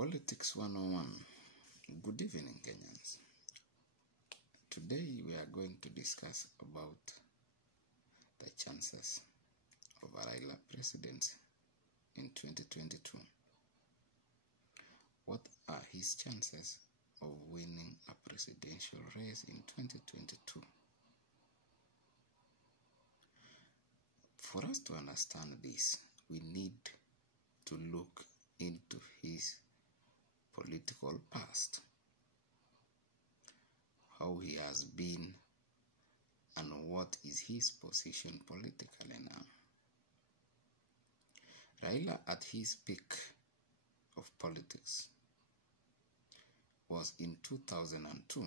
Politics 101. Good evening, Kenyans. Today we are going to discuss about the chances of a Raila presidency in 2022. What are his chances of winning a presidential race in 2022? For us to understand this, we need to look into his political past, how he has been, and what is his position politically now. Raila, at his peak of politics, was in 2002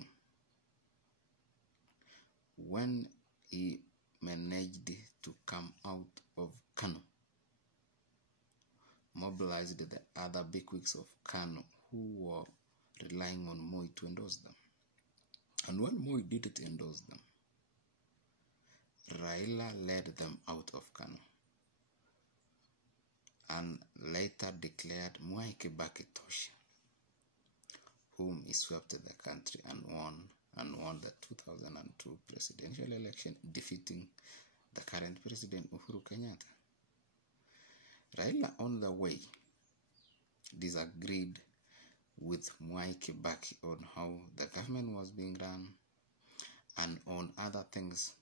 when he managed to come out of Kano, mobilized the other bigwigs of Kano who were relying on Moi to endorse them. And when Moi didn't endorse them, Raila led them out of Kano and later declared Mwai Kibaki Tosh, whom he swept the country and won the 2002 presidential election, defeating the current president Uhuru Kenyatta. Raila, on the way, disagreed with Mwai Kibaki on how the government was being run and on other things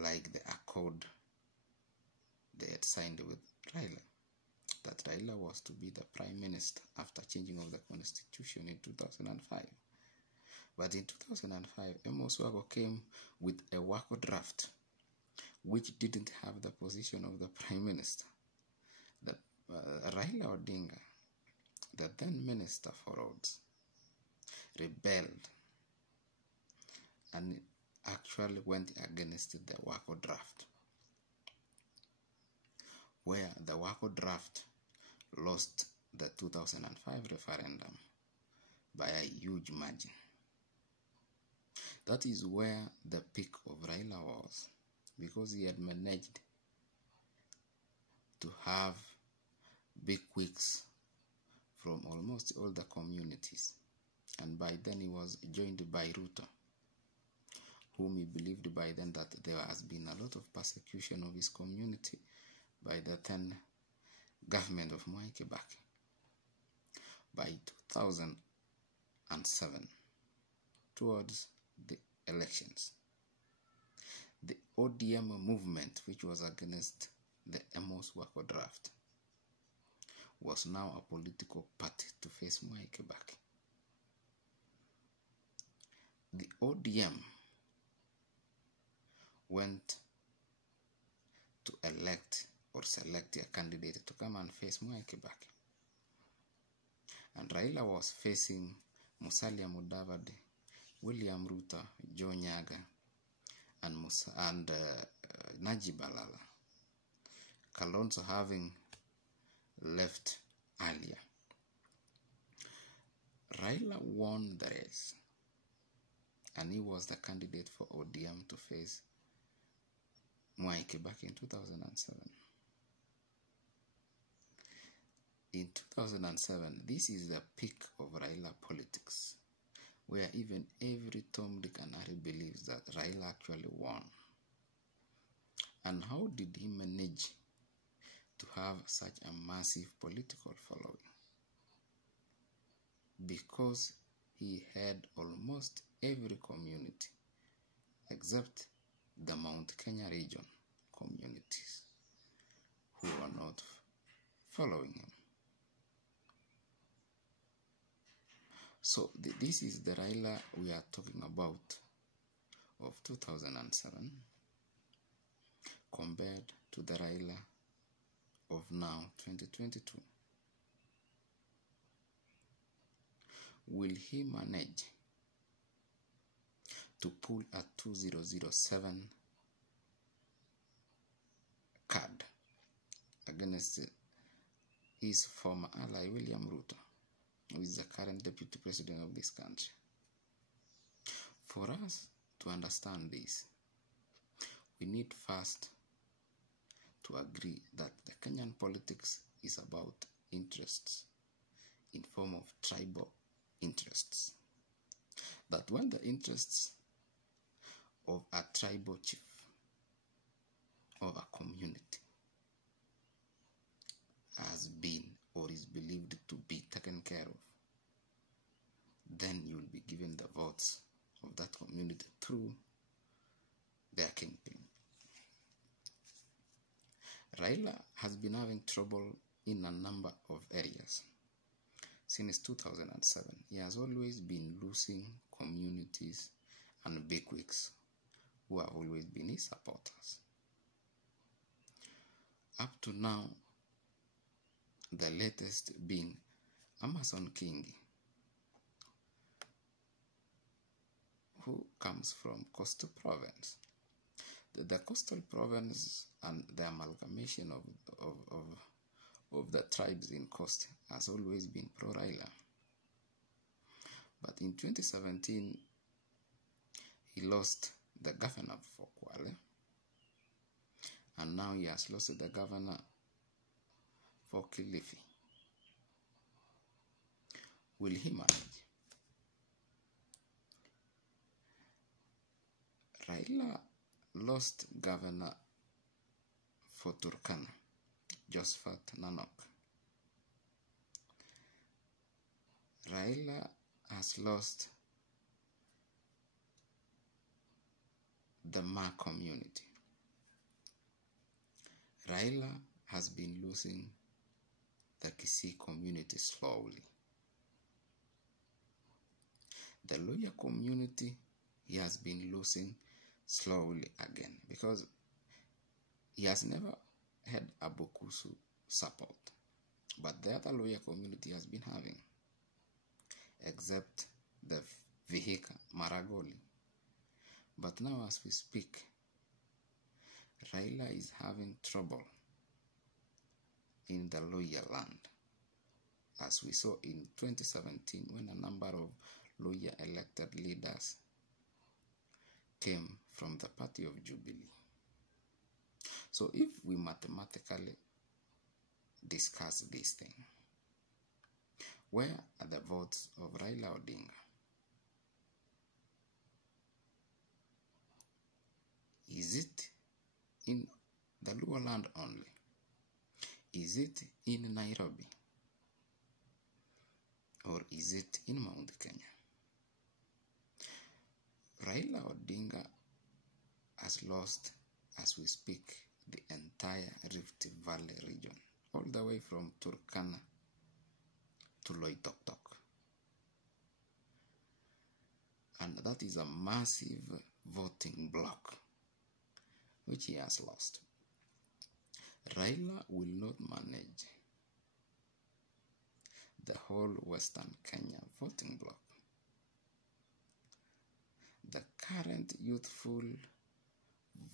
like the accord they had signed with Raila, that Raila was to be the prime minister after changing of the constitution in 2005. But in 2005, Emoswago came with a Wako draft which didn't have the position of the prime minister. That Raila Odinga, the then minister for roads, rebelled and actually went against the Wako draft, where the Wako draft lost the 2005 referendum by a huge margin. That is where the peak of Raila was, because he had managed to have bigwigs from almost all the communities, and by then he was joined by Ruto, whom he believed by then that there has been a lot of persecution of his community by the then government of Mwai Kibaki. By 2007, towards the elections, the ODM movement, which was against the Amos Wako draft, was now a political party to face Mwai Kibaki. The ODM went to elect or select a candidate to come and face Mwai Kibaki. And Raila was facing Musalia Mudavadi, William Ruto, Joe Nyaga, and Najib Balala. Kalonzo having left earlier. Raila won the race, and he was the candidate for ODM to face Mwai Kibaki in 2007. In 2007, this is the peak of Raila politics, where even every Tom, Dick and Harry believes that Raila actually won. And how did he manage to have such a massive political following? Because he had almost every community except the Mount Kenya region communities who are not following him. So this is the Raila we are talking about of 2007 compared to the Raila of now, 2022. Will he manage to pull a 2007 card against his former ally William Ruto, who is the current deputy president of this country? For us to understand this, we need first to agree that the Kenyan politics is about interests tribal interests. That when the interests of a tribal chief of a community has been or is believed to be taken care of, then you will be given the votes of that community through their kingpin. Raila has been having trouble in a number of areas. Since 2007, he has always been losing communities and bigwigs who have always been his supporters. Up to now, the latest being Amason Kingi, who comes from Coastal Province. The Coastal Province and the amalgamation of the tribes in Coast has always been pro-Raila. But in 2017, he lost the governor for Kwale, and now he has lost the governor for Kilifi. Will he manage? Raila lost governor for Turkana, Josephat Nanok. Raila has lost the Ma community. Raila has been losing the Kisii community slowly. The Luhya community he has been losing slowly again because he has never had a Bokusu support, but the other Luhya community has been having, except the Vihiga Maragoli. But now as we speak, Raila is having trouble in the Luhya land, as we saw in 2017 when a number of Luhya elected leaders came from the party of Jubilee. So if we mathematically discuss this thing, where are the votes of Raila Odinga? Is it in the Luo land only? Is it in Nairobi? Or is it in Mount Kenya? Raila Odinga has lost, as we speak, the entire Rift Valley region, all the way from Turkana to Loitoktok. And that is a massive voting block which he has lost. Raila will not manage the whole Western Kenya voting block. The current youthful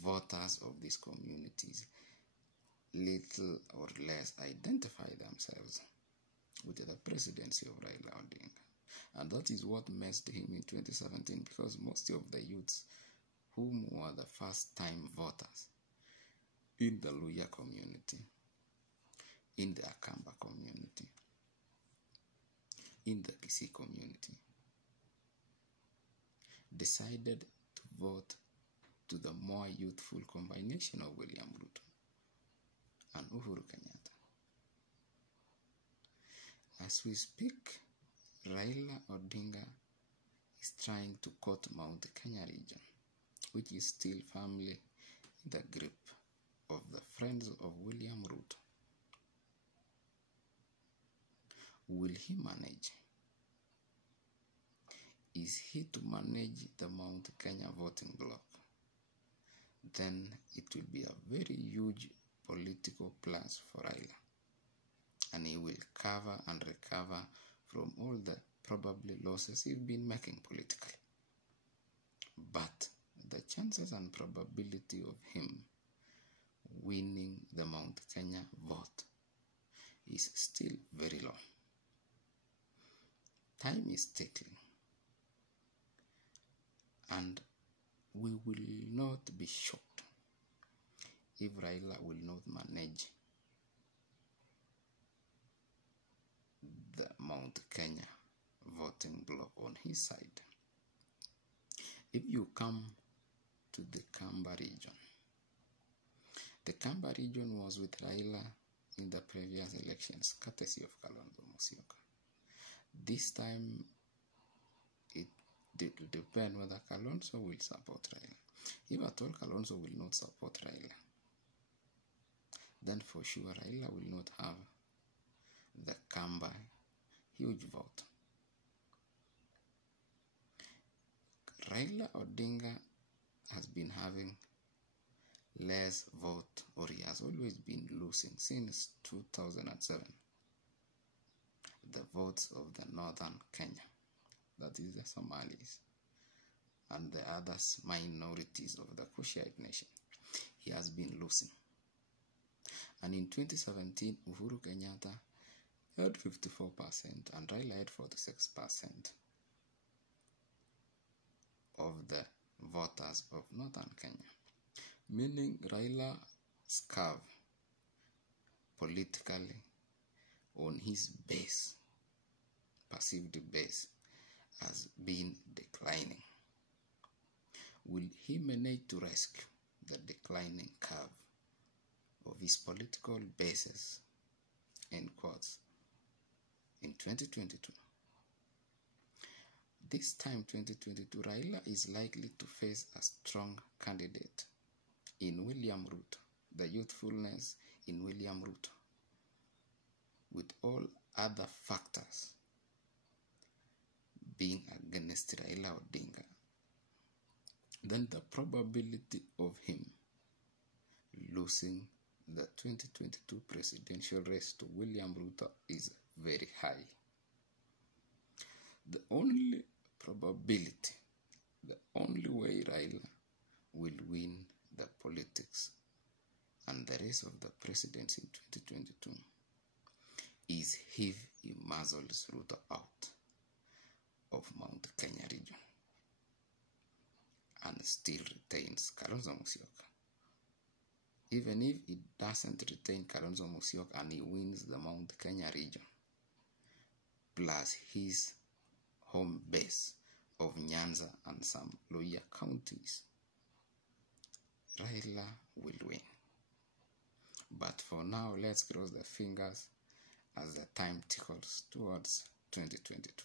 voters of these communities little or less identify themselves with the presidency of Raila Odinga. And that is what messed him in 2017, because most of the youths whom were the first-time voters in the Luhya community, in the Akamba community, in the Kisii community, decided to vote to the more youthful combination of William Ruto and Uhuru Kenyatta. As we speak, Raila Odinga is trying to court Mount Kenya region, which is still firmly in the grip of the friends of William Ruto. Will he manage? Is he to manage the Mount Kenya voting bloc? Then it will be a very huge political plus for Raila, and he will cover and recover from all the probably losses he's been making politically. But the chances and probability of him winning the Mount Kenya vote is still very low. Time is ticking, and we will not be shocked if Raila will not manage the Mount Kenya voting bloc on his side. If you come to the Kamba region, the Kamba region was with Raila in the previous elections, courtesy of Kalonzo Musyoka. This time, it will depend whether Kalonzo will support Raila. If at all Kalonzo will not support Raila, then for sure Raila will not have the Kamba huge vote. Raila Odinga has been having less vote, or he has always been losing since 2007. The votes of the northern Kenya, that is the Somalis, and the other minorities of the Cushiite nation, he has been losing. And in 2017, Uhuru Kenyatta had 54% and Raila had 46% of the voters of northern Kenya, meaning Raila's curve politically on his base, perceived base, has been declining. Will he manage to rescue the declining curve of his political bases, in quotes, in 2022? This time, 2022, Raila is likely to face a strong candidate in William Ruto, the youthfulness in William Ruto, with all other factors being against Raila Odinga. Then the probability of him losing the 2022 presidential race to William Ruto is very high. The only probability, the only way Raila will win the politics and the race of the presidency in 2022 is if he muzzles Ruto out of Mount Kenya region and still retains Kalonzo Musyoka. Even if he doesn't retain Kalonzo Musyoka and he wins the Mount Kenya region, plus his home base of Nyanza and some lower counties, Raila will win. But for now, let's cross the fingers as the time tickles towards 2022.